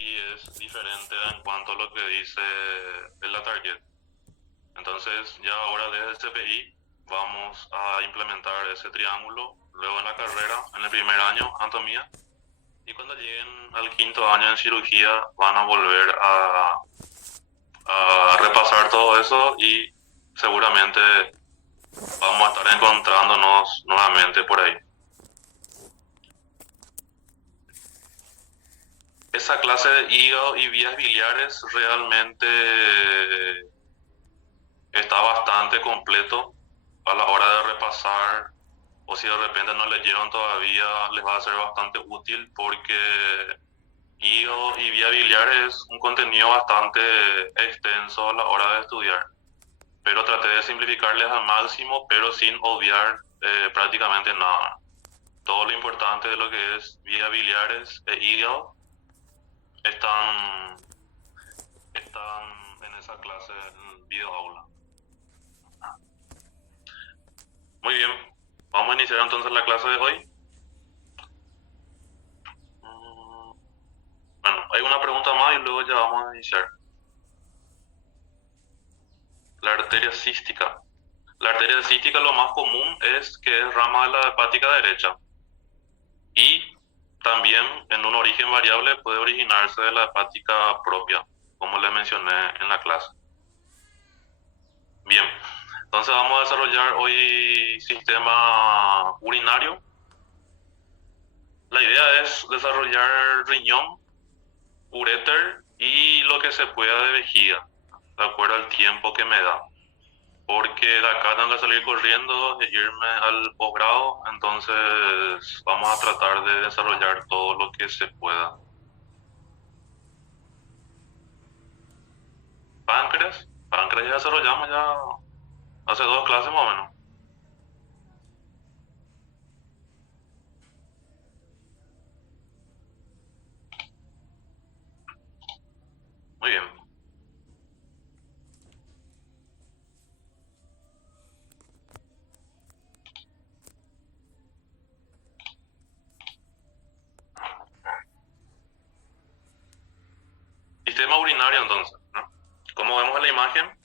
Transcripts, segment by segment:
y es diferente en cuanto a lo que dice la target. Entonces, ya ahora desde el CPI vamos a implementar ese triángulo, luego en la carrera, en el primer año, anatomía, y cuando lleguen al quinto año en cirugía van a volver a repasar todo eso y seguramente vamos a estar encontrándonos nuevamente por ahí. Esa clase de hígado y vías biliares realmente está bastante completo a la hora de repasar, o si de repente no leyeron todavía, les va a ser bastante útil porque hígado y vía biliar es un contenido bastante extenso a la hora de estudiar. Pero traté de simplificarles al máximo, pero sin obviar prácticamente nada. Todo lo importante de lo que es vías biliares e hígado están, están en esa clase en video aula. Muy bien, vamos a iniciar entonces la clase de hoy. Bueno, hay una pregunta más y luego ya vamos a iniciar. La arteria cística. La arteria cística lo más común es que es rama de la hepática derecha y también en un origen variable puede originarse de la hepática propia, como les mencioné en la clase. Bien, entonces vamos a desarrollar hoy sistema urinario. La idea es desarrollar riñón, uréter y lo que se pueda de vejiga, de acuerdo al tiempo que me da. Porque de acá tengo que salir corriendo e irme al posgrado, entonces vamos a tratar de desarrollar todo lo que se pueda. Páncreas, páncreas ya desarrollamos ya hace dos clases más o menos. Muy bien. Sistema urinario entonces, ¿no? Como vemos en la imagen,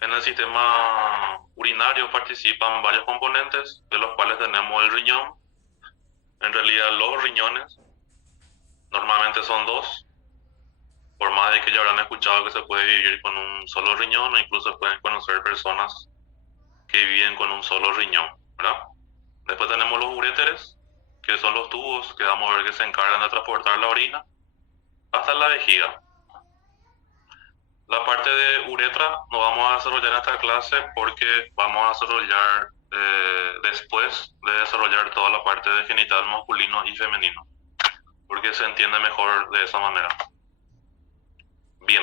en el sistema urinario participan varios componentes, de los cuales tenemos el riñón. En realidad los riñones normalmente son dos, por más de que ya habrán escuchado que se puede vivir con un solo riñón o incluso pueden conocer personas que viven con un solo riñón, ¿verdad? Después tenemos los uréteres, que son los tubos que vamos a ver que se encargan de transportar la orina hasta la vejiga. La parte de uretra no vamos a desarrollar en esta clase porque vamos a desarrollar después de desarrollar toda la parte de genital masculino y femenino, porque se entiende mejor de esa manera. Bien,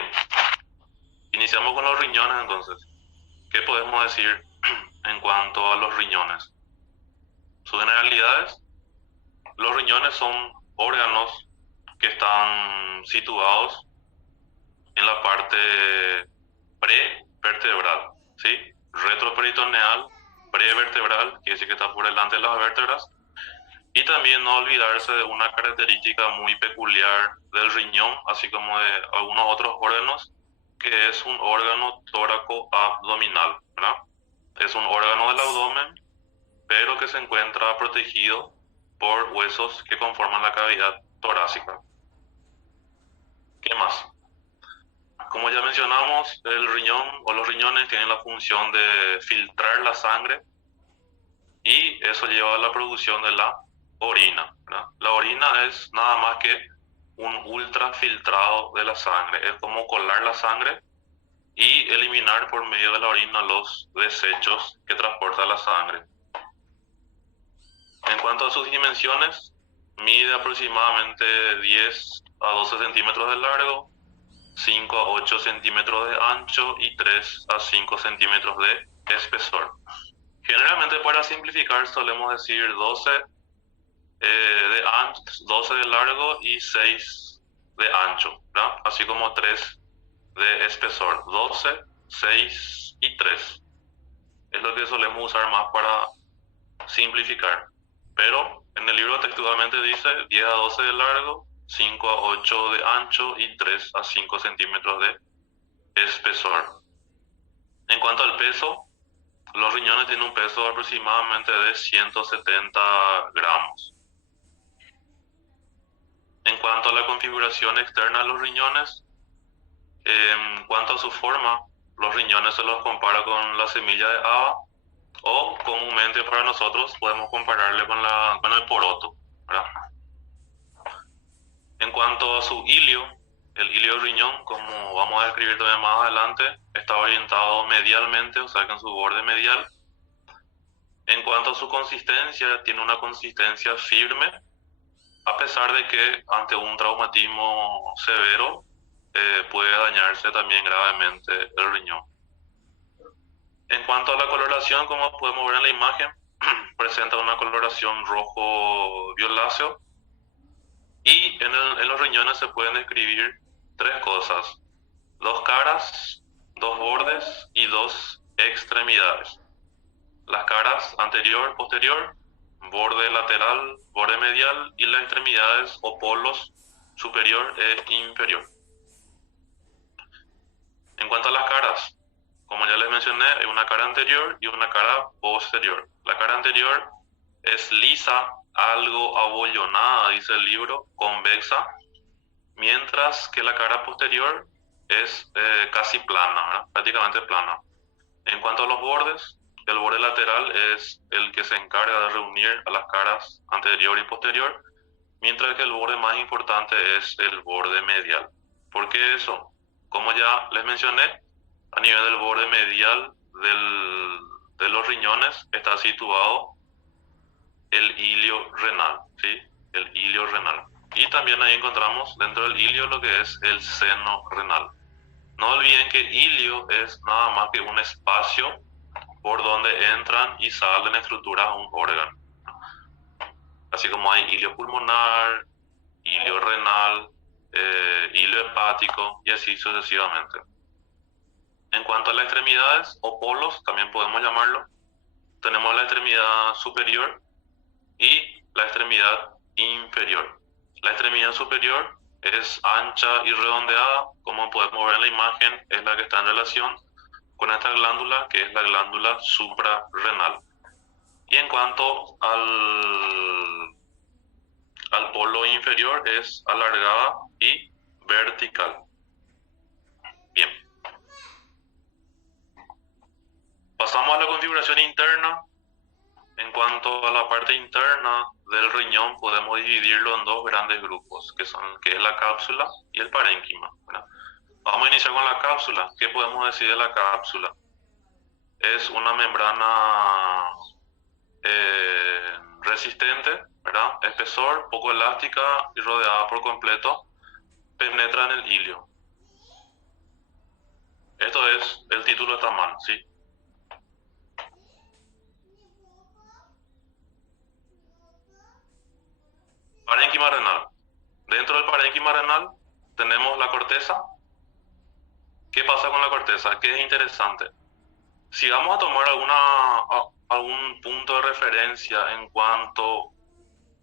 iniciamos con los riñones entonces. ¿Qué podemos decir en cuanto a los riñones? Sus generalidades. Los riñones son órganos que están situados en la parte prevertebral, ¿sí? Retroperitoneal, prevertebral, quiere decir que está por delante de las vértebras. Y también no olvidarse de una característica muy peculiar del riñón, así como de algunos otros órganos, que es un órgano tóraco-abdominal, ¿verdad? Es un órgano del abdomen, pero que se encuentra protegido por huesos que conforman la cavidad torácica. ¿Qué más? Como ya mencionamos, el riñón o los riñones tienen la función de filtrar la sangre y eso lleva a la producción de la orina, ¿verdad? La orina es nada más que un ultrafiltrado de la sangre, es como colar la sangre y eliminar por medio de la orina los desechos que transporta la sangre. En cuanto a sus dimensiones, mide aproximadamente 10 a 12 centímetros de largo, 5 a 8 centímetros de ancho y 3 a 5 centímetros de espesor. Generalmente para simplificar solemos decir 12 de ancho, 12 de largo y 6 de ancho, ¿verdad? Así como 3 de espesor, 12, 6 y 3. Es lo que solemos usar más para simplificar. Pero en el libro textualmente dice 10 a 12 de largo, 5 a 8 de ancho y 3 a 5 centímetros de espesor. En cuanto al peso, los riñones tienen un peso aproximadamente de 170 gramos. En cuanto a la configuración externa de los riñones, en cuanto a su forma, los riñones se los compara con la semilla de haba o comúnmente para nosotros podemos compararle con el poroto, ¿verdad? En cuanto a su hilio, el hilio del riñón, como vamos a describir todavía más adelante, está orientado medialmente, o sea que en su borde medial. En cuanto a su consistencia, tiene una consistencia firme, a pesar de que ante un traumatismo severo puede dañarse también gravemente el riñón. En cuanto a la coloración, como podemos ver en la imagen, presenta una coloración rojo violáceo y en los riñones se pueden describir tres cosas: dos caras, dos bordes y dos extremidades. Las caras anterior, posterior, borde lateral, borde medial y las extremidades o polos superior e inferior. En cuanto a las caras, como ya les mencioné, hay una cara anterior y una cara posterior. La cara anterior es lisa, algo abollonada, dice el libro, convexa, mientras que la cara posterior es casi plana, ¿verdad? Prácticamente plana. En cuanto a los bordes, el borde lateral es el que se encarga de reunir a las caras anterior y posterior, mientras que el borde más importante es el borde medial. ¿Por qué eso? Como ya les mencioné, a nivel del borde medial de los riñones está situado el hilio renal, ¿sí? El hilio renal. Y también ahí encontramos dentro del hilio lo que es el seno renal. No olviden que hilio es nada más que un espacio por donde entran y salen estructuras a un órgano. Así como hay hilio pulmonar, hilio renal, hilio hepático y así sucesivamente. En cuanto a las extremidades o polos, también podemos llamarlo, tenemos la extremidad superior y la extremidad inferior. La extremidad superior es ancha y redondeada, como podemos ver en la imagen, es la que está en relación con esta glándula, que es la glándula suprarrenal. Y en cuanto al polo inferior, es alargada y vertical. Bien. Pasamos a la configuración interna. En cuanto a la parte interna del riñón, podemos dividirlo en dos grandes grupos, que es la cápsula y el parénquima, ¿verdad? Vamos a iniciar con la cápsula. ¿Qué podemos decir de la cápsula? Es una membrana resistente, ¿verdad? Espesor, poco elástica y rodeada por completo, penetra en el hilio. Esto es, el título está mal, ¿sí? Parénquima renal. Dentro del parénquima renal tenemos la corteza. ¿Qué pasa con la corteza? ¿Qué es interesante? Si vamos a tomar algún punto de referencia en cuanto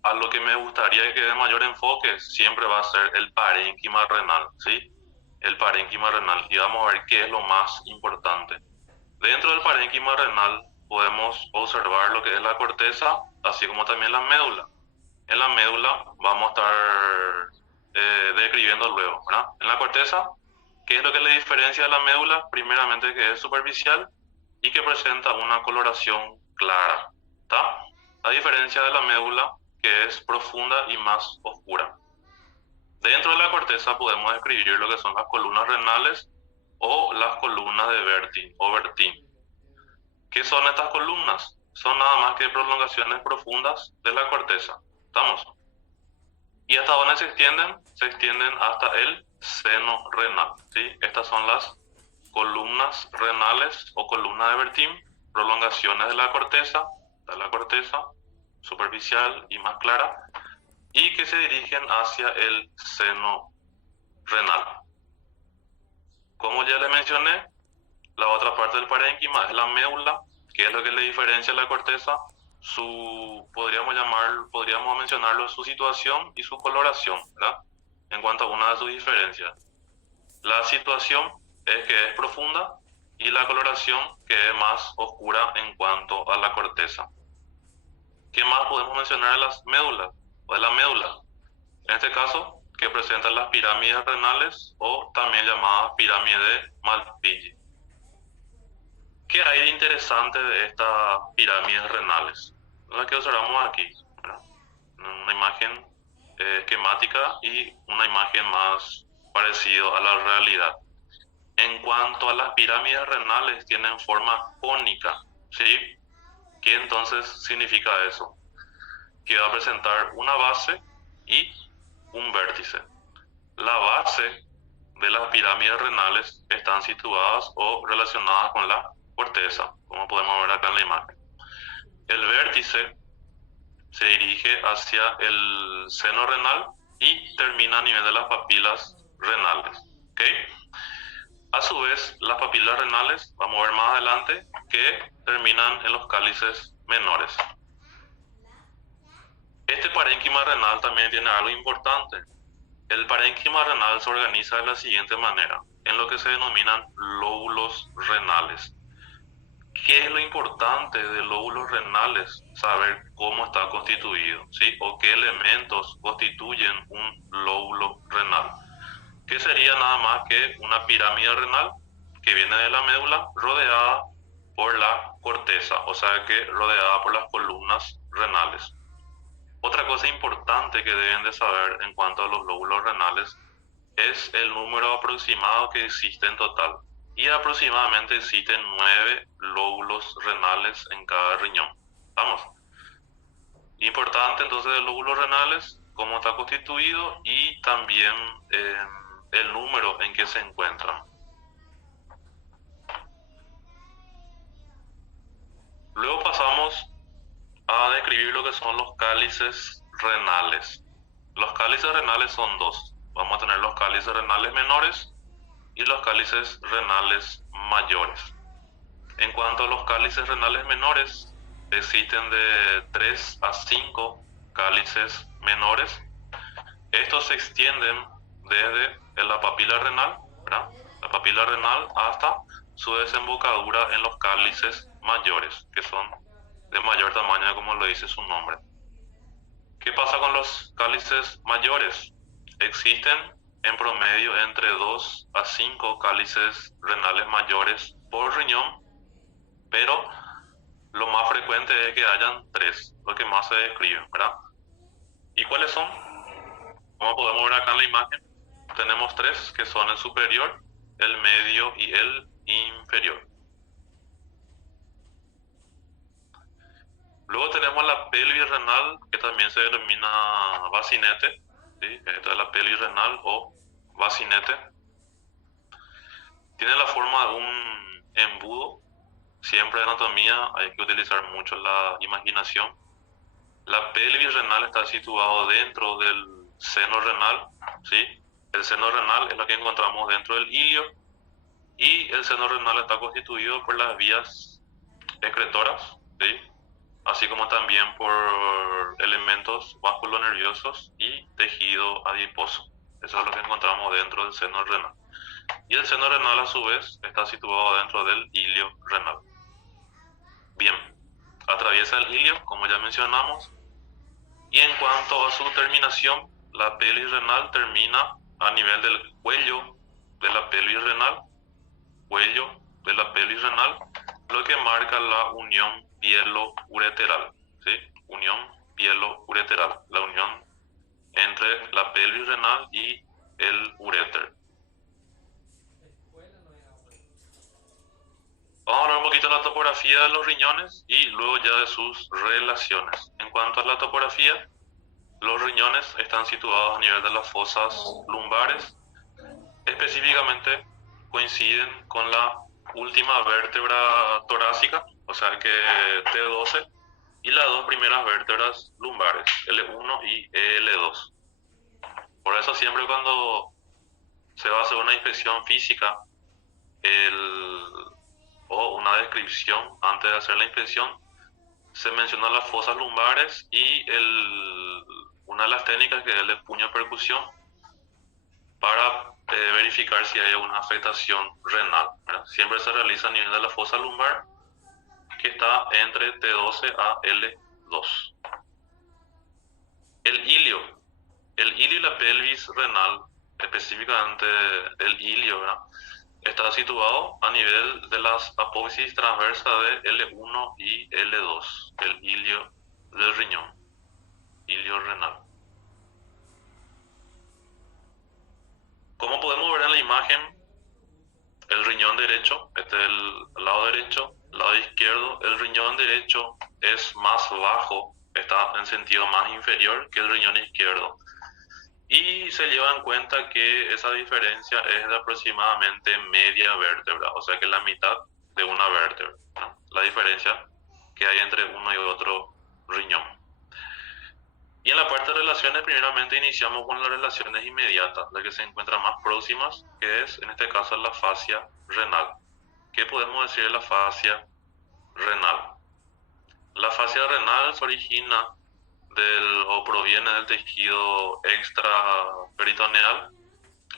a lo que me gustaría que dé mayor enfoque, siempre va a ser el parénquima renal, ¿sí? El parénquima renal. Y vamos a ver qué es lo más importante. Dentro del parénquima renal podemos observar lo que es la corteza, así como también la médula. En la médula vamos a estar describiendo luego, ¿verdad? En la corteza, ¿qué es lo que le diferencia de la médula? Primeramente que es superficial y que presenta una coloración clara, ¿está? A diferencia de la médula, que es profunda y más oscura. Dentro de la corteza podemos describir lo que son las columnas renales o las columnas de Bertin o Bertin. ¿Qué son estas columnas? Son nada más que prolongaciones profundas de la corteza. ¿Estamos? ¿Y hasta dónde se extienden? Se extienden hasta el seno renal, ¿sí? Estas son las columnas renales o columnas de Bertin, prolongaciones de la corteza superficial y más clara, y que se dirigen hacia el seno renal. Como ya les mencioné, la otra parte del parénquima es la médula, que es lo que le diferencia a la corteza, podríamos mencionarlo, su situación y su coloración, ¿verdad? en cuanto a una de sus diferencias. La situación es que es profunda y la coloración que es más oscura en cuanto a la corteza. ¿Qué más podemos mencionar de las médulas o de la médula? En este caso, que presentan las pirámides renales o también llamadas pirámides de Malpighi. ¿Qué hay de interesante de estas pirámides renales? La que observamos aquí, ¿verdad? Una imagen esquemática y una imagen más parecida a la realidad. En cuanto a las pirámides renales, tienen forma cónica, ¿sí? ¿Qué entonces significa eso? Que va a presentar una base y un vértice. La base de las pirámides renales están situadas o relacionadas con la corteza, como podemos ver acá en la imagen. El vértice se dirige hacia el seno renal y termina a nivel de las papilas renales. ¿Okay? A su vez, las papilas renales, vamos a ver más adelante, que terminan en los cálices menores. Este parénquima renal también tiene algo importante. El parénquima renal se organiza de la siguiente manera, en lo que se denominan lóbulos renales. ¿Qué es lo importante de lóbulos renales? Saber cómo está constituido, ¿sí? O qué elementos constituyen un lóbulo renal. ¿Qué sería nada más que una pirámide renal que viene de la médula rodeada por la corteza, o sea que rodeada por las columnas renales? Otra cosa importante que deben de saber en cuanto a los lóbulos renales es el número aproximado que existe en total. Y aproximadamente existen 9 lóbulos renales en cada riñón. Vamos. Importante entonces de lóbulos renales, cómo está constituido y también el número en que se encuentran. Luego pasamos a describir lo que son los cálices renales. Los cálices renales son dos. Vamos a tener los cálices renales menores y los cálices renales mayores. En cuanto a los cálices renales menores, existen de 3 a 5 cálices menores. Estos se extienden desde la papila renal, ¿verdad? La papila renal hasta su desembocadura en los cálices mayores, que son de mayor tamaño, como lo dice su nombre. ¿Qué pasa con los cálices mayores? Existen en promedio entre 2 a 5 cálices renales mayores por riñón, pero lo más frecuente es que hayan 3, lo que más se describe, ¿verdad? ¿Y cuáles son? Como podemos ver acá en la imagen, tenemos 3 que son el superior, el medio y el inferior. Luego tenemos la pelvis renal, que también se denomina bacinete, ¿sí? Esta es la pelvis renal o bacinete. Tiene la forma de un embudo. Siempre en anatomía hay que utilizar mucho la imaginación. La pelvis renal está situado dentro del seno renal, ¿sí? El seno renal es lo que encontramos dentro del ilio y el seno renal está constituido por las vías excretoras, ¿sí? Así como también por elementos vasculonerviosos y tejido adiposo. Eso es lo que encontramos dentro del seno renal. Y el seno renal a su vez está situado dentro del ilio renal. Bien, atraviesa el ilio, como ya mencionamos, y en cuanto a su terminación, la pelvis renal termina a nivel del cuello de la pelvis renal, lo que marca la unión pielo-ureteral, ¿sí? Unión pielo-ureteral, la unión entre la pelvis renal y el uréter. Vamos a hablar un poquito de la topografía de los riñones y luego ya de sus relaciones. En cuanto a la topografía, los riñones están situados a nivel de las fosas lumbares. Específicamente coinciden con la última vértebra torácica, o sea que T12, y las dos primeras vértebras lumbares, L1 y L2. Por eso siempre cuando se va a hacer una inspección física o una descripción antes de hacer la inspección, se mencionan las fosas lumbares y una de las técnicas que es el puño de percusión, para verificar si hay alguna afectación renal, ¿verdad? Siempre se realiza a nivel de la fosa lumbar, que está entre T12 a L2. El ilio. El ilio y la pelvis renal, específicamente el ilio, ¿verdad?, está situado a nivel de las apófisis transversas de L1 y L2, el ilio del riñón, ilio renal. Como podemos ver en la imagen, el riñón derecho, este es el lado derecho, el lado izquierdo, el riñón derecho es más bajo, está en sentido más inferior que el riñón izquierdo. Y se lleva en cuenta que esa diferencia es de aproximadamente media vértebra, o sea que la mitad de una vértebra, ¿no?, la diferencia que hay entre uno y otro riñón. Y en la parte de relaciones, primeramente iniciamos con las relaciones inmediatas, las que se encuentran más próximas, que es en este caso la fascia renal. ¿Qué podemos decir de la fascia renal? La fascia renal se origina o proviene del tejido extraperitoneal.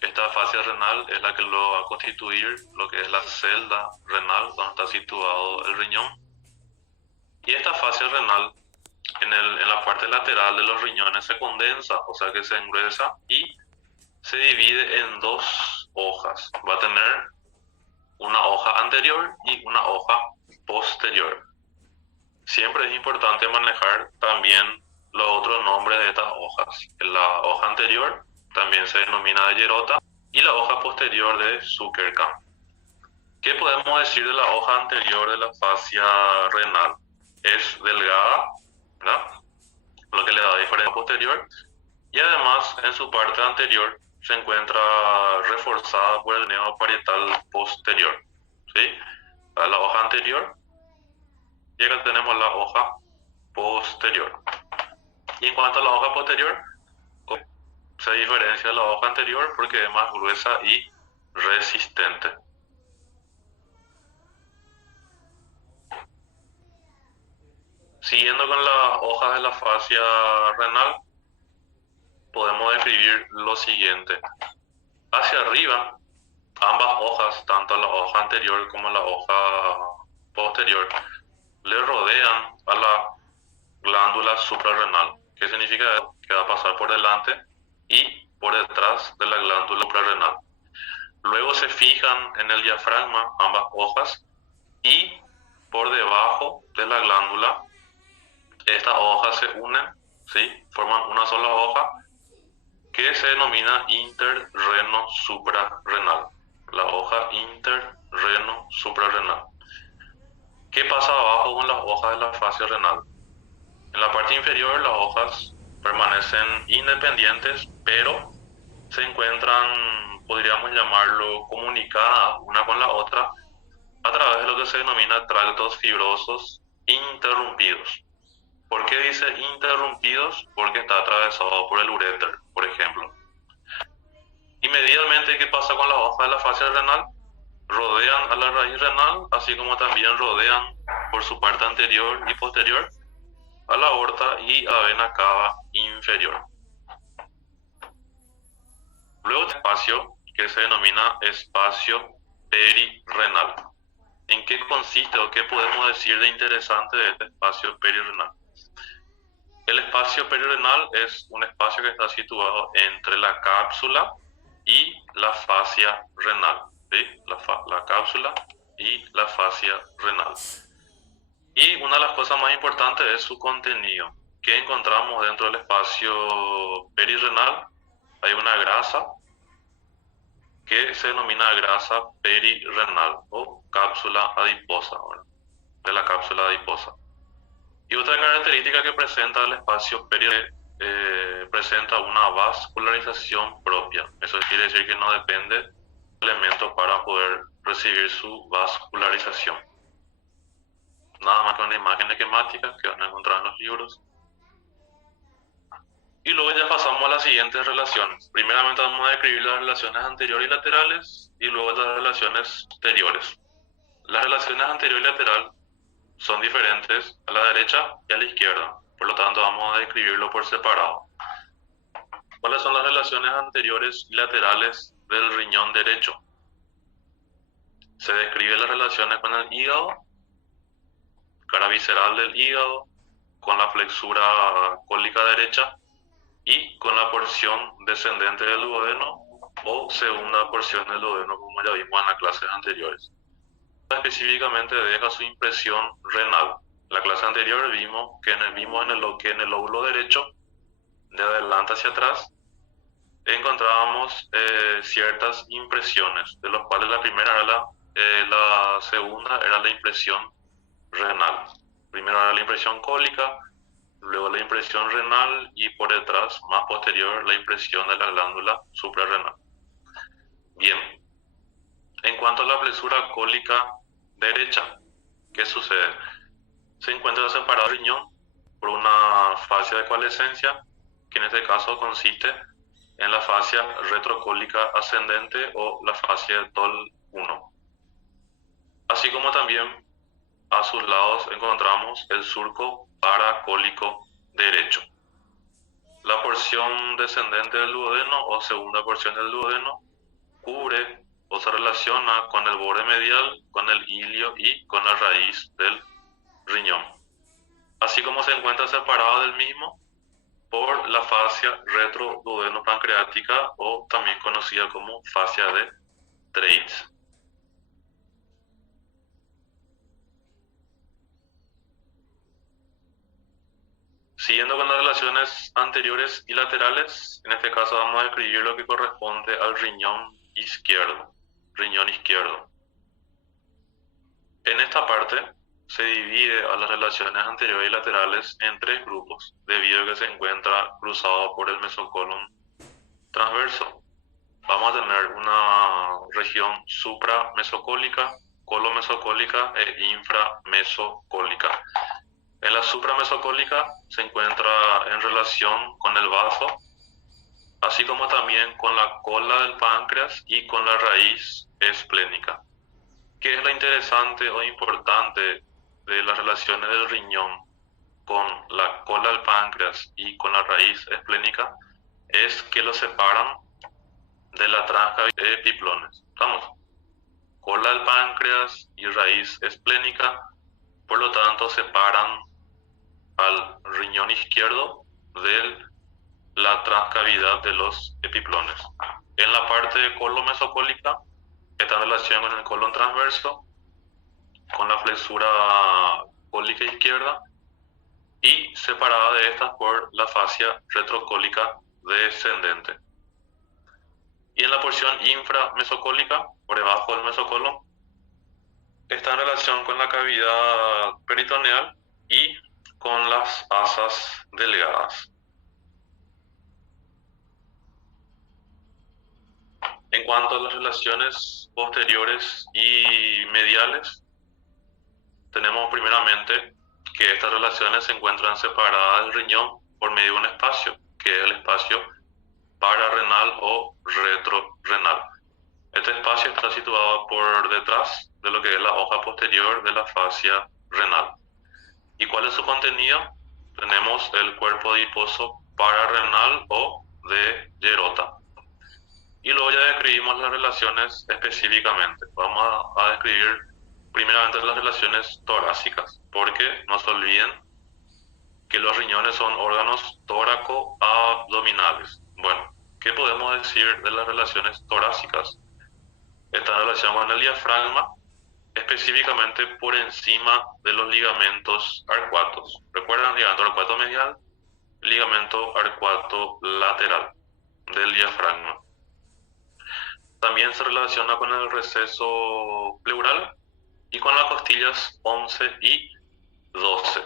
Esta fascia renal es la que lo va a constituir lo que es la celda renal, donde está situado el riñón. Y esta fascia renal en la parte lateral de los riñones se condensa, o sea que se engruesa y se divide en dos hojas. Va a tener una hoja anterior y una hoja posterior. Siempre es importante manejar también los otros nombres de estas hojas. La hoja anterior también se denomina de Gerota y la hoja posterior de Zuckerkamp. ¿Qué podemos decir de la hoja anterior de la fascia renal? Es delgada, ¿verdad?, lo que le da diferencia posterior, y además en su parte anterior se encuentra reforzada por el nervio parietal posterior, ¿sí? La hoja anterior, y acá tenemos la hoja posterior. Y en cuanto a la hoja posterior, se diferencia de la hoja anterior porque es más gruesa y resistente. Siguiendo con las hojas de la fascia renal, podemos describir lo siguiente. Hacia arriba, ambas hojas, tanto la hoja anterior como la hoja posterior, le rodean a la glándula suprarrenal. ¿Qué significa eso? Que va a pasar por delante y por detrás de la glándula suprarrenal. Luego se fijan en el diafragma ambas hojas y por debajo de la glándula estas hojas se unen, ¿sí?, forman una sola hoja que se denomina interreno-suprarrenal. La hoja interreno-suprarrenal. ¿Qué pasa abajo con las hojas de la fascia renal? En la parte inferior las hojas permanecen independientes, pero se encuentran, podríamos llamarlo, comunicadas una con la otra a través de lo que se denomina tractos fibrosos interrumpidos. ¿Por qué dice interrumpidos? Porque está atravesado por el uréter, por ejemplo. Inmediatamente, ¿qué pasa con las hojas de la fascia renal? Rodean a la raíz renal, así como también rodean por su parte anterior y posterior a la aorta y a vena cava inferior. Luego, espacio que se denomina espacio perirenal. ¿En qué consiste o qué podemos decir de interesante de este espacio perirenal? El espacio perirenal es un espacio que está situado entre la cápsula y la fascia renal, ¿sí? La cápsula y la fascia renal. Y una de las cosas más importantes es su contenido. ¿Qué encontramos dentro del espacio perirenal? Hay una grasa que se denomina grasa perirenal o cápsula adiposa, ¿verdad?, de la cápsula adiposa. Y otra característica que presenta el espacio perirenal presenta una vascularización propia. Eso quiere decir que no depende del elemento para poder recibir su vascularización. Nada más que una imagen esquemática que van a encontrar en los libros. Y luego ya pasamos a las siguientes relaciones. Primeramente vamos a describir las relaciones anteriores y laterales y luego las relaciones posteriores. Las relaciones anterior y lateral son diferentes a la derecha y a la izquierda. Por lo tanto, vamos a describirlo por separado. ¿Cuáles son las relaciones anteriores y laterales del riñón derecho? Se describen las relaciones con el hígado, cara visceral del hígado, con la flexura cólica derecha y con la porción descendente del duodeno o segunda porción del duodeno, como ya vimos en las clases anteriores. Específicamente deja su impresión renal. En la clase anterior vimos que en el lóbulo derecho, de adelante hacia atrás, encontrábamos ciertas impresiones, de las cuales la primera era la segunda era la impresión renal. Primero era la impresión cólica, luego la impresión renal y por detrás, más posterior, la impresión de la glándula suprarrenal. Bien, en cuanto a la flexura cólica derecha, ¿qué sucede? Se encuentra separado el riñón por una fascia de coalescencia, que en este caso consiste en la fascia retrocólica ascendente o la fascia de Toll 1. Así como también a sus lados encontramos el surco paracólico derecho. La porción descendente del duodeno o segunda porción del duodeno cubre o se relaciona con el borde medial, con el ilio y con la raíz del riñón, así como se encuentra separado del mismo por la fascia retroduodeno-pancreática o también conocida como fascia de Treitz. Siguiendo con las relaciones anteriores y laterales, en este caso vamos a describir lo que corresponde al riñón izquierdo. En esta parte se divide a las relaciones anteriores y laterales en tres grupos, debido a que se encuentra cruzado por el mesocolon transverso. Vamos a tener una región supramesocólica, colomesocólica e inframesocólica. En la supramesocólica se encuentra en relación con el vaso, así como también con la cola del páncreas y con la raíz esplénica. ¿Qué es lo interesante o importante de las relaciones del riñón con la cola del páncreas y con la raíz esplénica? Es que lo separan de la transcavidad de epiplones. ¿Estamos? Cola del páncreas y raíz esplénica, por lo tanto, separan al riñón izquierdo de la transcavidad de los epiplones. En la parte colomesocólica está en relación con el colon transverso, con la flexura cólica izquierda y separada de estas por la fascia retrocólica descendente. Y en la porción inframesocólica, por debajo del mesocolon, está en relación con la cavidad peritoneal y con las asas delgadas. En cuanto a las relaciones posteriores y mediales, tenemos primeramente que estas relaciones se encuentran separadas del riñón por medio de un espacio, que es el espacio pararrenal o retrorrenal. Este espacio está situado por detrás de lo que es la hoja posterior de la fascia renal. ¿Y cuál es su contenido? Tenemos el cuerpo adiposo pararrenal o de Gerota. Y luego ya describimos las relaciones específicamente. Vamos a describir primeramente las relaciones torácicas, porque no se olviden que los riñones son órganos tóraco-abdominales. Bueno, ¿qué podemos decir de las relaciones torácicas? Está en relación con el diafragma, específicamente por encima de los ligamentos arcuatos. ¿Recuerdan? Ligamento arcuato medial, ligamento arcuato lateral del diafragma. También se relaciona con el receso pleural y con las costillas 11 y 12.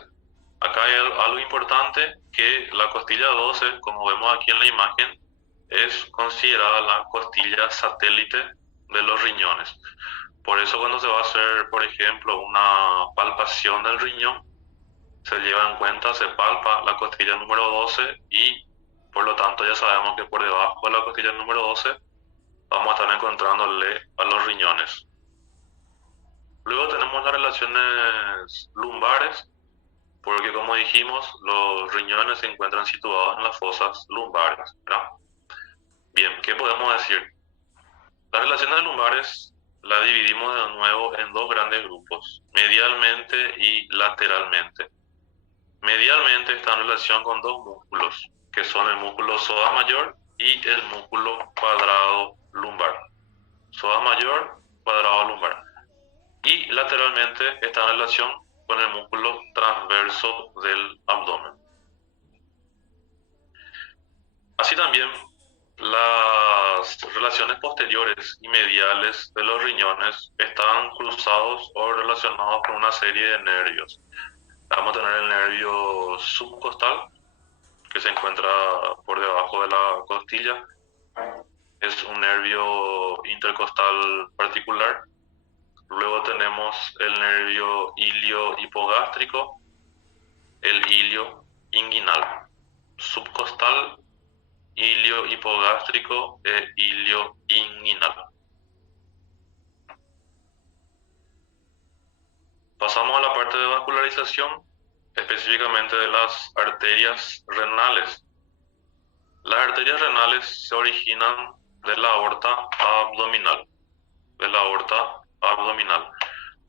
Acá hay algo importante, que la costilla 12, como vemos aquí en la imagen, es considerada la costilla satélite de los riñones. Por eso cuando se va a hacer, por ejemplo, una palpación del riñón, se lleva en cuenta, se palpa la costilla número 12 y por lo tanto ya sabemos que por debajo de la costilla número 12 vamos a estar encontrándole a los riñones. Luego tenemos las relaciones lumbares, porque como dijimos, los riñones se encuentran situados en las fosas lumbares, ¿verdad? Bien, ¿qué podemos decir? Las relaciones lumbares las dividimos de nuevo en dos grandes grupos, medialmente y lateralmente. Medialmente está en relación con dos músculos, que son el músculo psoas mayor y el músculo cuadrado lumbar. Psoas mayor, cuadrado lumbar. Y lateralmente está en relación con el músculo transverso del abdomen. Así también, las relaciones posteriores y mediales de los riñones están cruzados o relacionados con una serie de nervios. Vamos a tener el nervio subcostal, que se encuentra por debajo de la costilla. Es un nervio intercostal particular. Luego tenemos el nervio ilio-hipogástrico, el ilio inguinal, subcostal, ilio-hipogástrico e ilio inguinal. Pasamos a la parte de vascularización, específicamente de las arterias renales. Las arterias renales se originan de la aorta abdominal,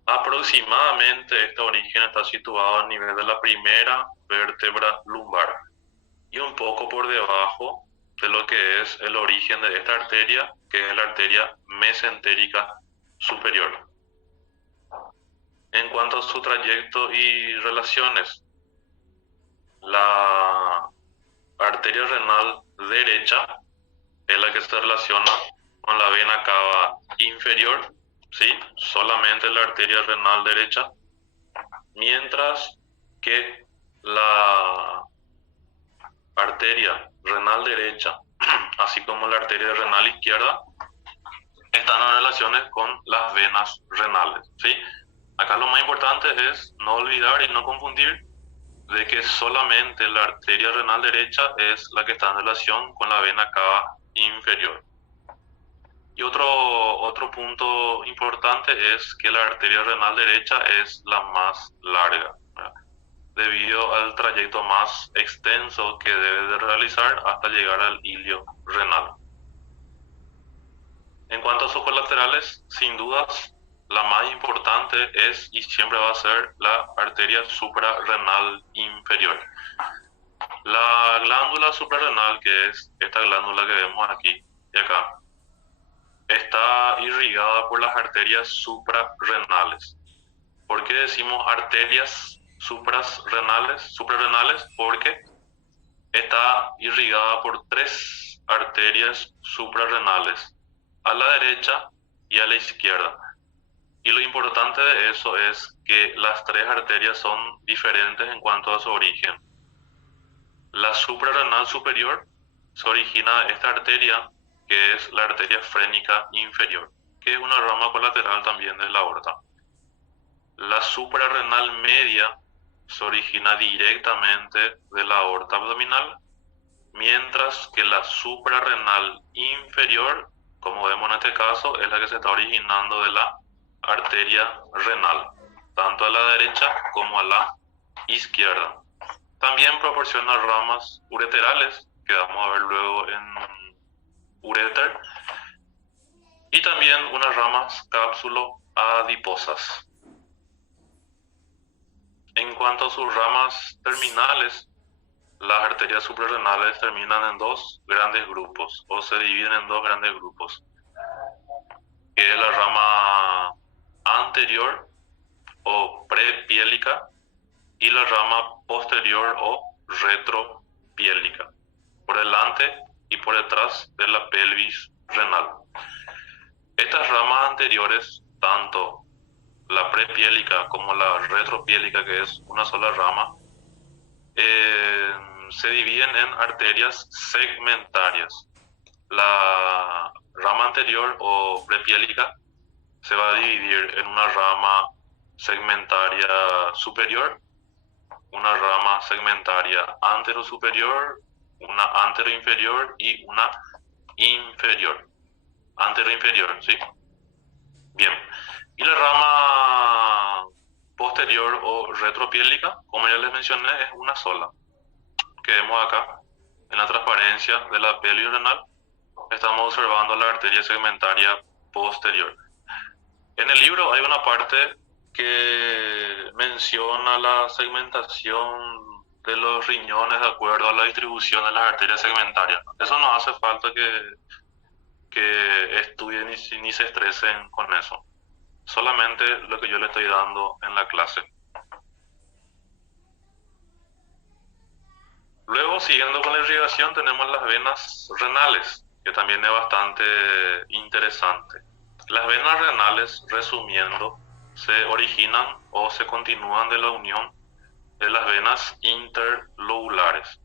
Aproximadamente este origen está situado a nivel de la primera vértebra lumbar y un poco por debajo de lo que es el origen de esta arteria, que es la arteria mesentérica superior. En cuanto a su trayecto y relaciones, la arteria renal derecha es la que se relaciona con la vena cava inferior, ¿sí? Solamente la arteria renal derecha, mientras que la arteria renal derecha, así como la arteria renal izquierda, están en relaciones con las venas renales, ¿sí? Acá lo más importante es no olvidar y no confundir de que solamente la arteria renal derecha es la que está en relación con la vena cava inferior. Y otro punto importante es que la arteria renal derecha es la más larga, ¿verdad? Debido al trayecto más extenso que debe de realizar hasta llegar al ilio renal. En cuanto a sus colaterales, sin dudas, la más importante es y siempre va a ser la arteria suprarrenal inferior. La glándula suprarrenal, que es esta glándula que vemos aquí y acá, está irrigada por las arterias suprarrenales. ¿Por qué decimos arterias suprarrenales? Porque está irrigada por tres arterias suprarrenales, a la derecha y a la izquierda. Y lo importante de eso es que las tres arterias son diferentes en cuanto a su origen. La suprarrenal superior se origina de esta arteria, que es la arteria frénica inferior, que es una rama colateral también de la aorta. La suprarrenal media se origina directamente de la aorta abdominal, mientras que la suprarrenal inferior, como vemos en este caso, es la que se está originando de la arteria renal, tanto a la derecha como a la izquierda. También proporciona ramas ureterales, que vamos a ver luego en uréter, y también unas ramas cápsulo-adiposas. En cuanto a sus ramas terminales, las arterias suprarrenales terminan en dos grandes grupos, o se dividen en dos grandes grupos, que es la rama anterior o prepiélica y la rama posterior o retropiélica, por delante y por detrás de la pelvis renal. Estas ramas anteriores, tanto la prepiélica como la retropiélica, que es una sola rama, se dividen en arterias segmentarias. La rama anterior o prepiélica se va a dividir en una rama segmentaria superior, una rama segmentaria anterosuperior, una anteroinferior y una inferior. Anteroinferior, ¿sí? Bien. Y la rama posterior o retropiélica, como ya les mencioné, es una sola, que vemos acá en la transparencia de la pelvis renal, estamos observando la arteria segmentaria posterior. En el libro hay una parte que menciona la segmentación de los riñones de acuerdo a la distribución de las arterias segmentarias. Eso no hace falta que estudien ni se estresen con eso. Solamente lo que yo le estoy dando en la clase. Luego, siguiendo con la irrigación, tenemos las venas renales, que también es bastante interesante. Las venas renales, resumiendo, se originan o se continúan de la unión de las venas interlobulares.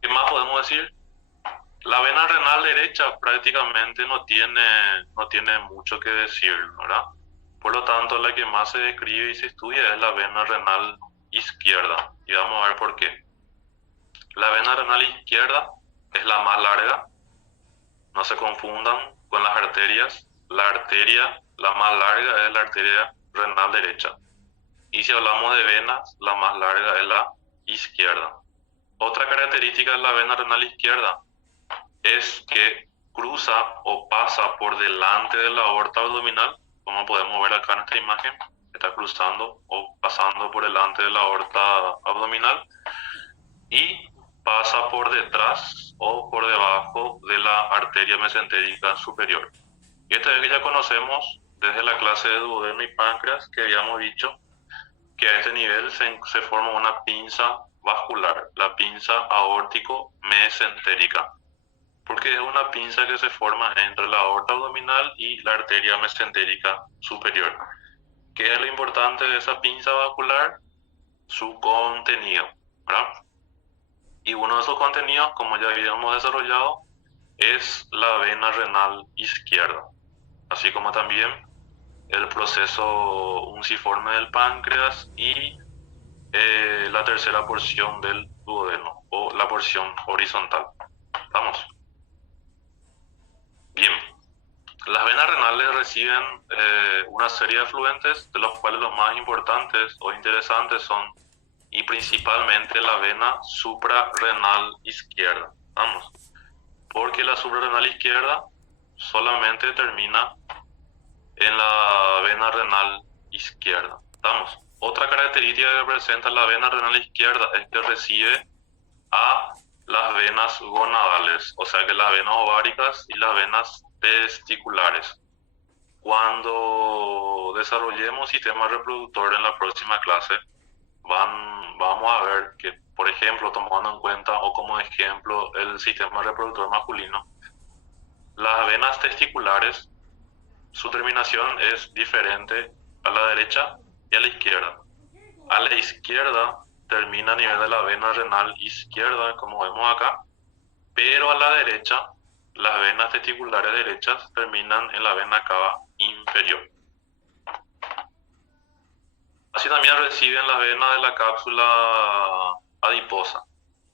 ¿Qué más podemos decir? La vena renal derecha prácticamente no tiene mucho que decir, ¿verdad? Por lo tanto, la que más se describe y se estudia es la vena renal izquierda. Y vamos a ver por qué. La vena renal izquierda es la más larga. No se confundan con las arterias. La más larga es la arteria renal derecha. Y si hablamos de venas, la más larga es la izquierda. Otra característica de la vena renal izquierda es que cruza o pasa por delante de la aorta abdominal, como podemos ver acá en esta imagen, está cruzando o pasando por delante de la aorta abdominal y pasa por detrás o por debajo de la arteria mesentérica superior. Y esta vez que ya conocemos desde la clase de duodeno y páncreas, que habíamos dicho que a este nivel se forma una pinza vascular, la pinza aórtico-mesentérica, porque es una pinza que se forma entre la aorta abdominal y la arteria mesentérica superior. ¿Qué es lo importante de esa pinza vascular? Su contenido, ¿verdad? Y uno de esos contenidos, como ya habíamos desarrollado, es la vena renal izquierda, así como también el proceso unciforme del páncreas y la tercera porción del duodeno o la porción horizontal. ¿Estamos? Bien, las venas renales reciben una serie de afluentes, de los cuales los más importantes o interesantes son, y principalmente, la vena suprarrenal izquierda. Vamos, porque la suprarrenal izquierda solamente termina en la vena renal izquierda. Vamos, otra característica que presenta la vena renal izquierda es que recibe a las venas gonadales, o sea que las venas ováricas y las venas testiculares. Cuando desarrollemos sistema reproductor en la próxima clase, vamos a ver que, por ejemplo, tomando en cuenta o como ejemplo el sistema reproductor masculino, las venas testiculares, su terminación es diferente a la derecha y a la izquierda. A la izquierda termina a nivel de la vena renal izquierda, como vemos acá, pero a la derecha, las venas testiculares derechas terminan en la vena cava inferior. Así también reciben las venas de la cápsula adiposa.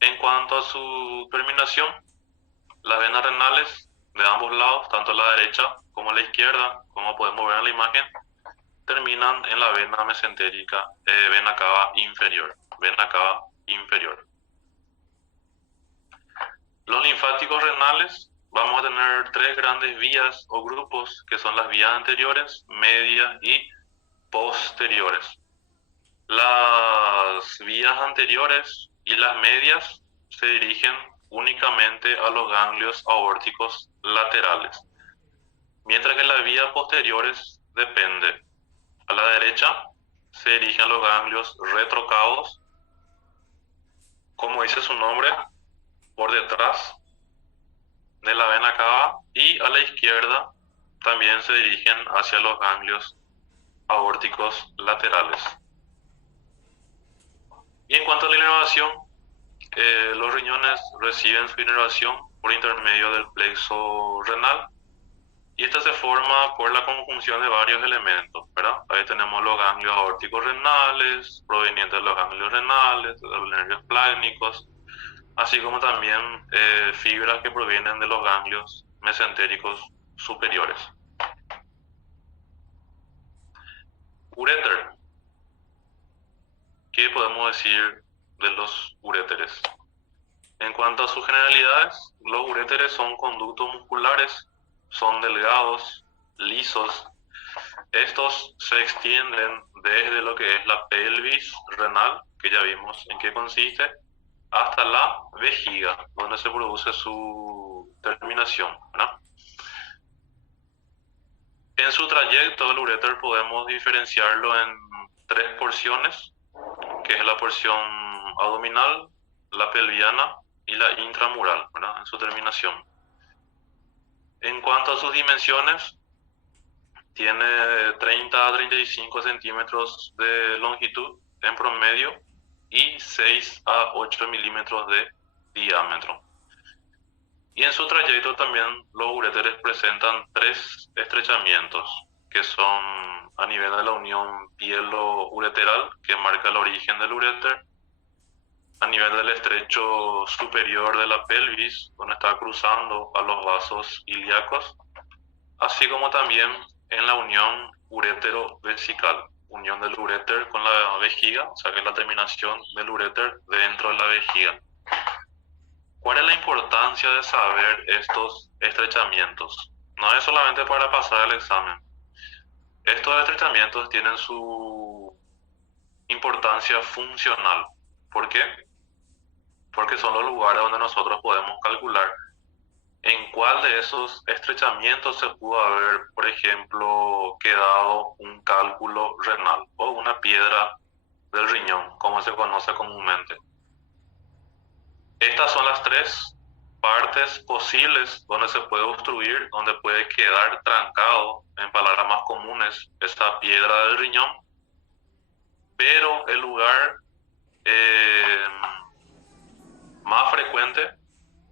En cuanto a su terminación, las venas renales de ambos lados, tanto la derecha como la izquierda, como podemos ver en la imagen, terminan en la vena mesentérica, vena cava inferior. Vena cava inferior. Los linfáticos renales, vamos a tener tres grandes vías o grupos, que son las vías anteriores, medias y posteriores. Las vías anteriores y las medias se dirigen únicamente a los ganglios aórticos laterales, mientras que las vías posteriores depende. A la derecha se dirigen a los ganglios retrocavos, como dice su nombre, por detrás de la vena cava, y a la izquierda también se dirigen hacia los ganglios aórticos laterales. Y en cuanto a la inervación, los riñones reciben su inervación por intermedio del plexo renal, y esta se forma por la conjunción de varios elementos, ¿verdad? Ahí tenemos los ganglios aórticos renales, provenientes de los ganglios renales, de los nervios plácnicos, así como también fibras que provienen de los ganglios mesentéricos superiores. Uréter. ¿Qué podemos decir de los uréteres? En cuanto a sus generalidades, los uréteres son conductos musculares, son delgados, lisos. Estos se extienden desde lo que es la pelvis renal, que ya vimos en qué consiste, hasta la vejiga, donde se produce su terminación, ¿verdad? En su trayecto, el uréter podemos diferenciarlo en tres porciones, que es la porción abdominal, la pelviana y la intramural, ¿verdad? En su terminación. En cuanto a sus dimensiones, tiene 30 a 35 centímetros de longitud en promedio y 6 a 8 milímetros de diámetro. Y en su trayecto también los uréteres presentan tres estrechamientos, que son a nivel de la unión pielo-ureteral, que marca el origen del uréter, a nivel del estrecho superior de la pelvis, donde está cruzando a los vasos ilíacos, así como también en la unión urétero-vesical, unión del uréter con la vejiga, o sea que es la terminación del uréter dentro de la vejiga. ¿Cuál es la importancia de saber estos estrechamientos? No es solamente para pasar el examen. Estos estrechamientos tienen su importancia funcional. ¿Por qué? Porque son los lugares donde nosotros podemos calcular en cuál de esos estrechamientos se pudo haber, por ejemplo, quedado un cálculo renal o una piedra del riñón, como se conoce comúnmente. Estas son las tres partes posibles donde se puede obstruir, donde puede quedar trancado, en palabras más comunes, esta piedra del riñón, pero el lugar más frecuente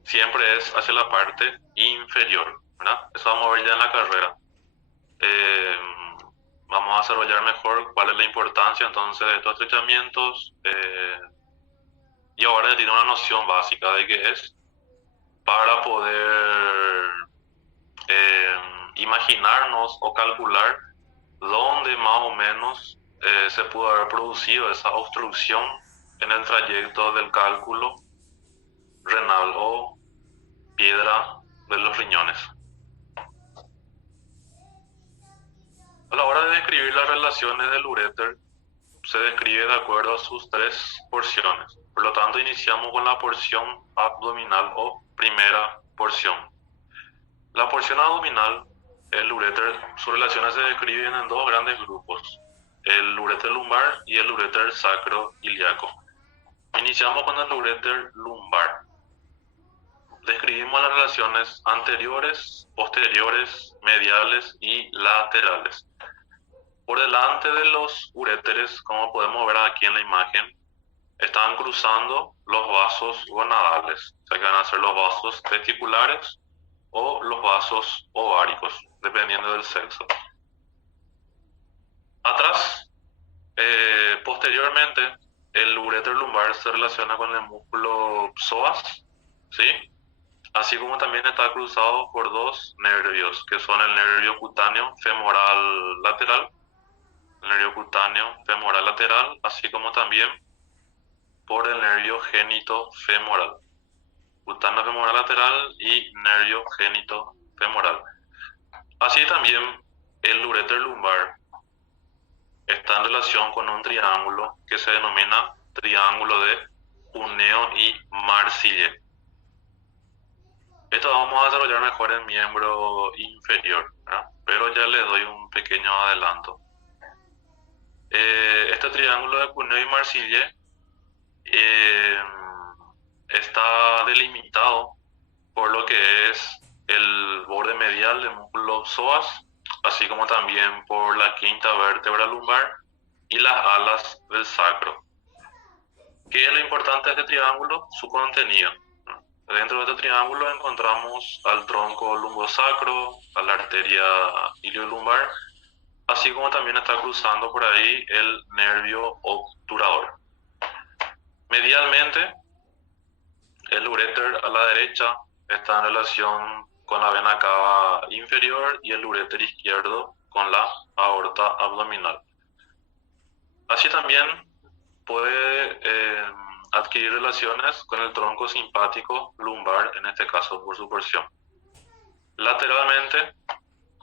siempre es hacia la parte inferior, ¿verdad? Eso vamos a ver ya en la carrera. Vamos a desarrollar mejor cuál es la importancia entonces de estos estrechamientos, y ahora ya tiene una noción básica de qué es para poder imaginarnos o calcular dónde más o menos se pudo haber producido esa obstrucción en el trayecto del cálculo renal o piedra de los riñones. A la hora de describir las relaciones del uréter, se describe de acuerdo a sus tres porciones. Por lo tanto, iniciamos con la porción abdominal o primera porción. La porción abdominal, el uréter, sus relaciones se describen en dos grandes grupos, el uréter lumbar y el uréter sacroiliaco. Iniciamos con el uréter lumbar. Describimos las relaciones anteriores, posteriores, mediales y laterales. Por delante de los uréteres, como podemos ver aquí en la imagen, están cruzando los vasos gonadales, o sea que van a ser los vasos testiculares o los vasos ováricos, dependiendo del sexo. Atrás, posteriormente, el uréter lumbar se relaciona con el músculo psoas, ¿sí? Así como también está cruzado por dos nervios, que son el nervio cutáneo femoral lateral, el nervio cutáneo femoral lateral, así como también por el nervio génito femoral, cutáneo femoral lateral y nervio génito femoral. Así también el uréter lumbar está en relación con un triángulo que se denomina triángulo de Cuneo y Marsille. Esto vamos a desarrollar mejor en miembro inferior, ¿verdad? Pero ya les doy un pequeño adelanto. Este triángulo de Cuneo y Marsille está delimitado por lo que es el borde medial del músculo psoas, así como también por la quinta vértebra lumbar y las alas del sacro. ¿Qué es lo importante de este triángulo? Su contenido. Dentro de este triángulo encontramos al tronco lumbosacro, a la arteria iliolumbar, así como también está cruzando por ahí el nervio obturador. Medialmente, el uréter a la derecha está en relación con la vena cava inferior y el uréter izquierdo con la aorta abdominal. Así también puede adquirir relaciones con el tronco simpático lumbar, en este caso por su porción. Lateralmente,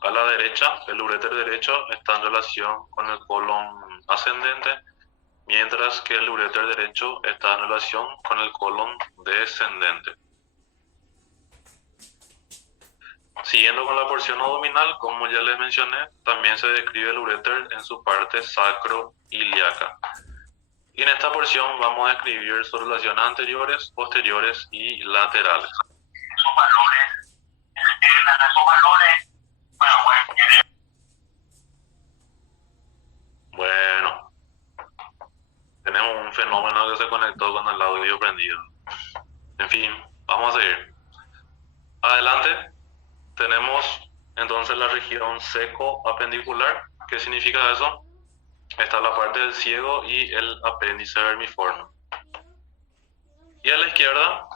a la derecha, el uréter derecho está en relación con el colon ascendente, mientras que el uréter derecho está en relación con el colon descendente. Siguiendo con la porción abdominal, como ya les mencioné, también se describe el uréter en su parte sacroiliaca. Y en esta porción vamos a describir sus relaciones anteriores, posteriores y laterales. Esos valores, esos valores, Bueno, tenemos un fenómeno que se conectó con el audio prendido. En fin, vamos a seguir. Adelante tenemos entonces la región seco-apendicular. ¿Qué significa eso? Está la parte del ciego y el apéndice vermiforme. Y a la izquierda,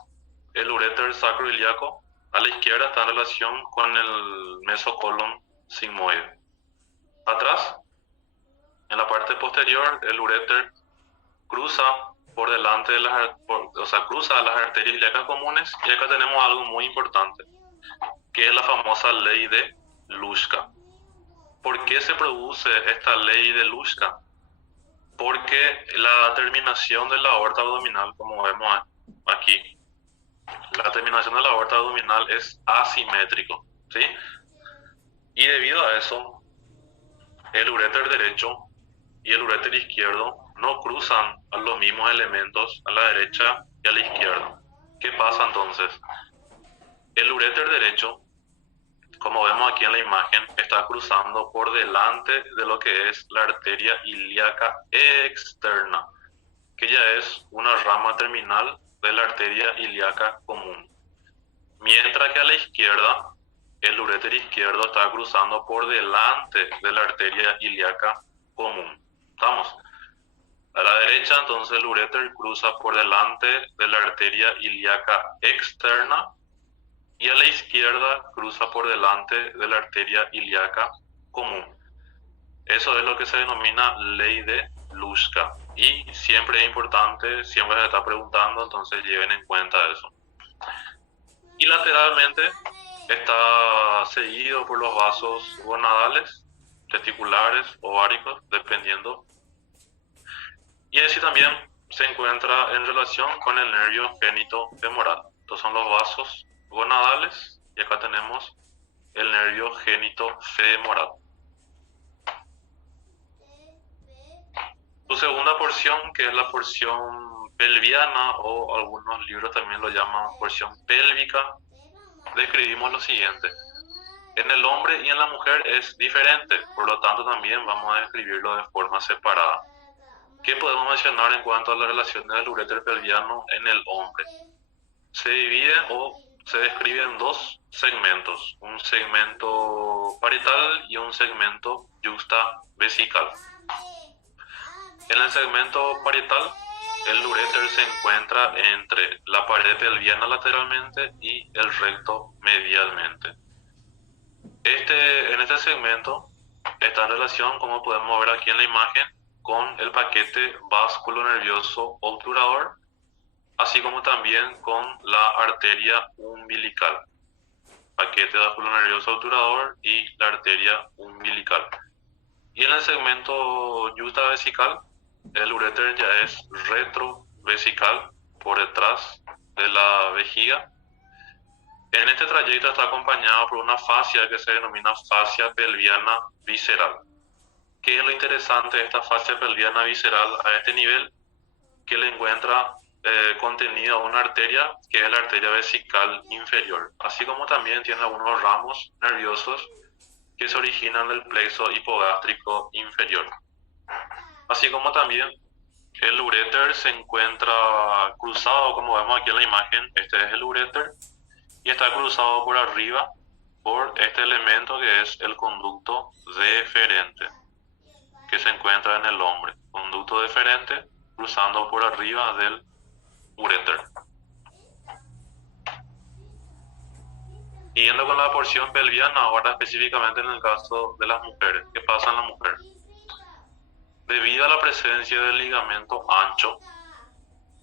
el uréter sacroiliaco. A la izquierda está en relación con el mesocolon sigmoide. Atrás, en la parte posterior, el uréter cruza por delante de cruza las arterias ilíacas comunes, y acá tenemos algo muy importante, que es la famosa ley de Luschka. ¿Por qué se produce esta ley de Luschka? Porque la terminación de la aorta abdominal, como vemos aquí, la terminación de la aorta abdominal es asimétrico, ¿sí? Y debido a eso, el uréter derecho y el uréter izquierdo no cruzan a los mismos elementos a la derecha y a la izquierda. ¿Qué pasa entonces? El uréter derecho, como vemos aquí en la imagen, está cruzando por delante de lo que es la arteria ilíaca externa, que ya es una rama terminal de la arteria ilíaca común. Mientras que a la izquierda, el uréter izquierdo está cruzando por delante de la arteria ilíaca común. ¿Estamos? A la derecha, entonces, el uréter cruza por delante de la arteria ilíaca externa, y a la izquierda cruza por delante de la arteria ilíaca común. Eso es lo que se denomina ley de Luschka. Y siempre es importante, siempre se está preguntando, entonces lleven en cuenta eso. Y lateralmente está seguido por los vasos gonadales, testiculares, ováricos, dependiendo. Y así también se encuentra en relación con el nervio génito-femoral. Estos son los vasos gonadales, y acá tenemos el nervio génito-femoral. Su segunda porción, que es la porción pelviana, o algunos libros también lo llaman porción pélvica, describimos lo siguiente. En el hombre y en la mujer es diferente, por lo tanto también vamos a describirlo de forma separada. ¿Qué podemos mencionar en cuanto a las relaciones del uréter pelviano en el hombre? Se divide o se describe en dos segmentos, un segmento parietal y un segmento yuxtavesical. En el segmento parietal, el uréter se encuentra entre la pared pelviana lateralmente y el recto medialmente. En este segmento está en relación, como podemos ver aquí en la imagen, con el paquete vasculonervioso obturador, así como también con la arteria umbilical. Paquete vasculonervioso obturador y la arteria umbilical. Y en el segmento yuxtavesical, el uréter ya es retrovesical, por detrás de la vejiga. En este trayecto está acompañado por una fascia que se denomina fascia pelviana visceral. ¿Qué es lo interesante de esta fascia pelviana visceral a este nivel? Que le encuentra contenida una arteria, que es la arteria vesical inferior, así como también tiene algunos ramos nerviosos que se originan del plexo hipogástrico inferior. Así como también el uréter se encuentra cruzado, como vemos aquí en la imagen, este es el uréter, y está cruzado por arriba por este elemento que es el conducto deferente, que se encuentra en el hombre. Conducto deferente cruzando por arriba del uréter. Siguiendo con la porción pelviana, ahora específicamente en el caso de las mujeres. ¿Qué pasa en la mujer? Debido a la presencia del ligamento ancho,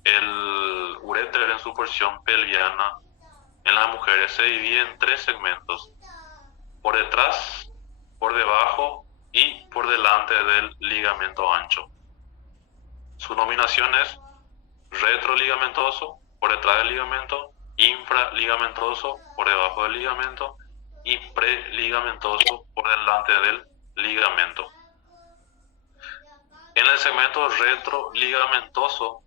el uréter en su porción pelviana en las mujeres se divide en 3 segmentos: por detrás, por debajo y por delante del ligamento ancho. Su nominación es retroligamentoso, por detrás del ligamento; infraligamentoso, por debajo del ligamento; y preligamentoso, por delante del ligamento. En el segmento retroligamentoso,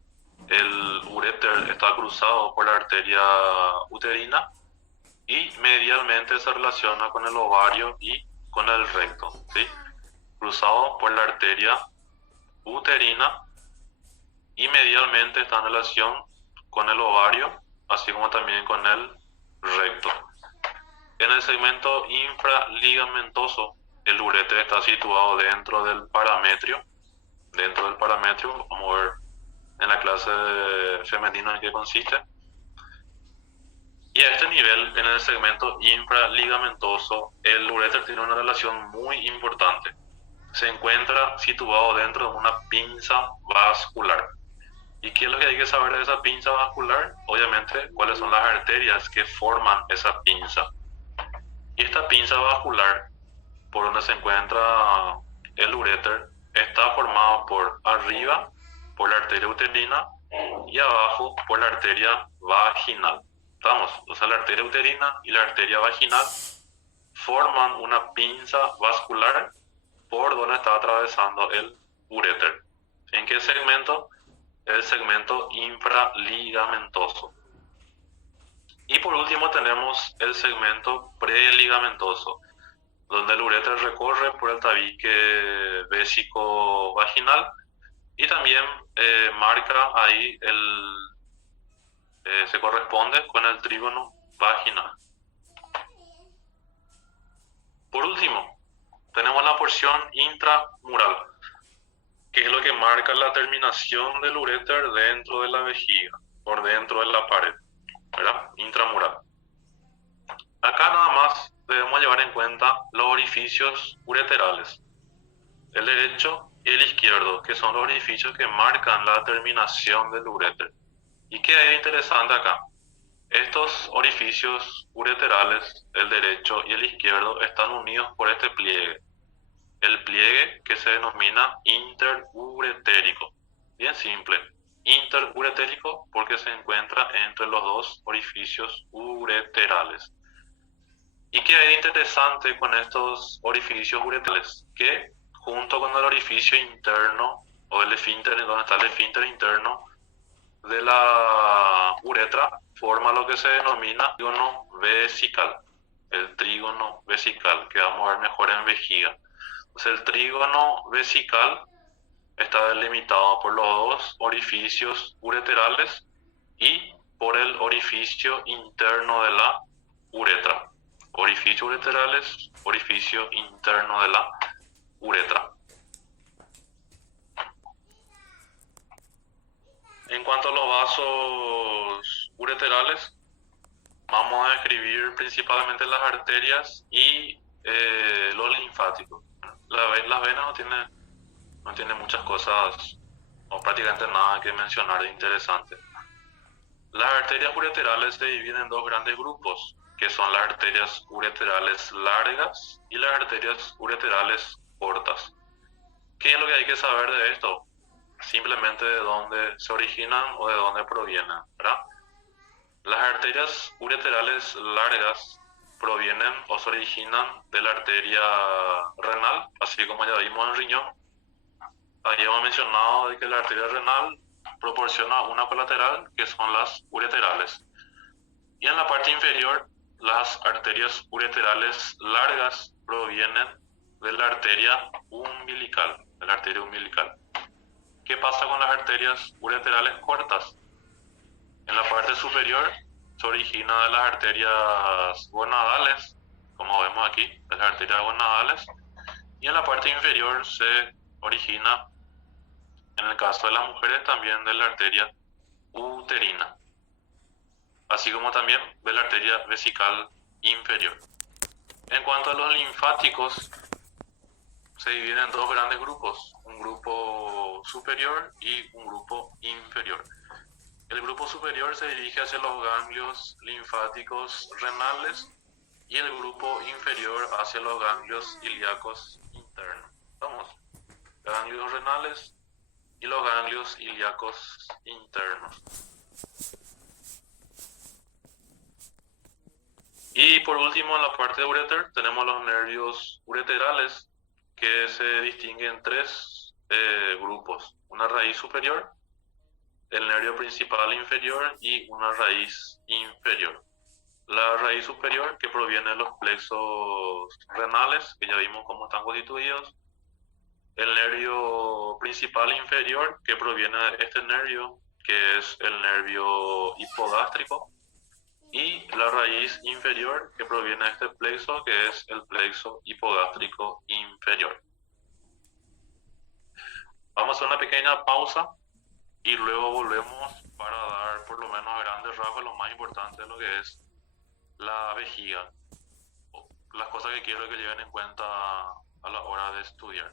el uréter está cruzado por la arteria uterina y medialmente se relaciona con el ovario y con el recto, ¿sí? Cruzado por la arteria uterina y medialmente está en relación con el ovario, así como también con el recto. En el segmento infraligamentoso, el uréter está situado dentro del parametrio. Vamos a ver en la clase femenina en qué consiste. Y a este nivel, en el segmento infraligamentoso, el uréter tiene una relación muy importante. Se encuentra situado dentro de una pinza vascular. ¿Y qué es lo que hay que saber de esa pinza vascular? Obviamente, cuáles son las arterias que forman esa pinza. Y esta pinza vascular, por donde se encuentra el uréter, está formada por arriba, por la arteria uterina, y abajo, por la arteria vaginal. ¿Estamos? O sea, la arteria uterina y la arteria vaginal forman una pinza vascular por donde está atravesando el uréter. ¿En qué segmento? El segmento infraligamentoso. Y por último tenemos el segmento preligamentoso, donde el uréter recorre por el tabique vésico-vaginal y también marca ahí se corresponde con el trígono vaginal. Por último, tenemos la porción intramural, que es lo que marca la terminación del uréter dentro de la vejiga, por dentro de la pared, ¿verdad? Intramural. Acá nada más debemos llevar en cuenta los orificios ureterales, el derecho y el izquierdo, que son los orificios que marcan la terminación del uréter. ¿Y qué hay de interesante acá? Estos orificios ureterales, el derecho y el izquierdo, están unidos por este pliegue. El pliegue que se denomina interuretérico. Bien simple. Interuretérico porque se encuentra entre los dos orificios ureterales. ¿Y qué hay de interesante con estos orificios ureterales? Que junto con el orificio interno, o el esfínter, donde está el esfínter interno de la uretra, forma lo que se denomina trígono vesical. El trígono vesical, que vamos a ver mejor en vejiga. Entonces, el trígono vesical está delimitado por los dos orificios ureterales y por el orificio interno de la uretra. Orificios ureterales, orificio interno de la uretra. En cuanto a los vasos ureterales, vamos a describir principalmente las arterias y los linfáticos. Las venas no tienen muchas cosas o prácticamente nada que mencionar de interesante. Las arterias ureterales se dividen en dos grandes grupos, que son las arterias ureterales largas y las arterias ureterales cortas. ¿Qué es lo que hay que saber de esto? Simplemente de dónde se originan o de dónde provienen, ¿verdad? Las arterias ureterales largas provienen o se originan de la arteria renal, así como ya vimos en el riñón. Aquí hemos mencionado de que la arteria renal proporciona una colateral, que son las ureterales. Y en la parte inferior, las arterias ureterales largas provienen de la arteria umbilical, ¿Qué pasa con las arterias ureterales cortas? En la parte superior se origina de las arterias gonadales, como vemos aquí, de las arterias gonadales, y en la parte inferior se origina, en el caso de las mujeres, también de la arteria uterina, así como también de la arteria vesical inferior. En cuanto a los linfáticos, se dividen en dos grandes grupos, un grupo superior y un grupo inferior. El grupo superior se dirige hacia los ganglios linfáticos renales y el grupo inferior hacia los ganglios ilíacos internos. Vamos, ganglios renales y los ganglios ilíacos internos. Y por último, en la parte de uréter tenemos los nervios ureterales, que se distinguen en tres grupos: una raíz superior, el nervio principal inferior y una raíz inferior. La raíz superior, que proviene de los plexos renales, que ya vimos cómo están constituidos. El nervio principal inferior, que proviene de este nervio, que es el nervio hipogástrico. Y la raíz inferior, que proviene de este plexo, que es el plexo hipogástrico inferior. Vamos a hacer una pequeña pausa y luego volvemos para dar por lo menos a grandes rasgos lo más importante de lo que es la vejiga, las cosas que quiero que lleven en cuenta a la hora de estudiar.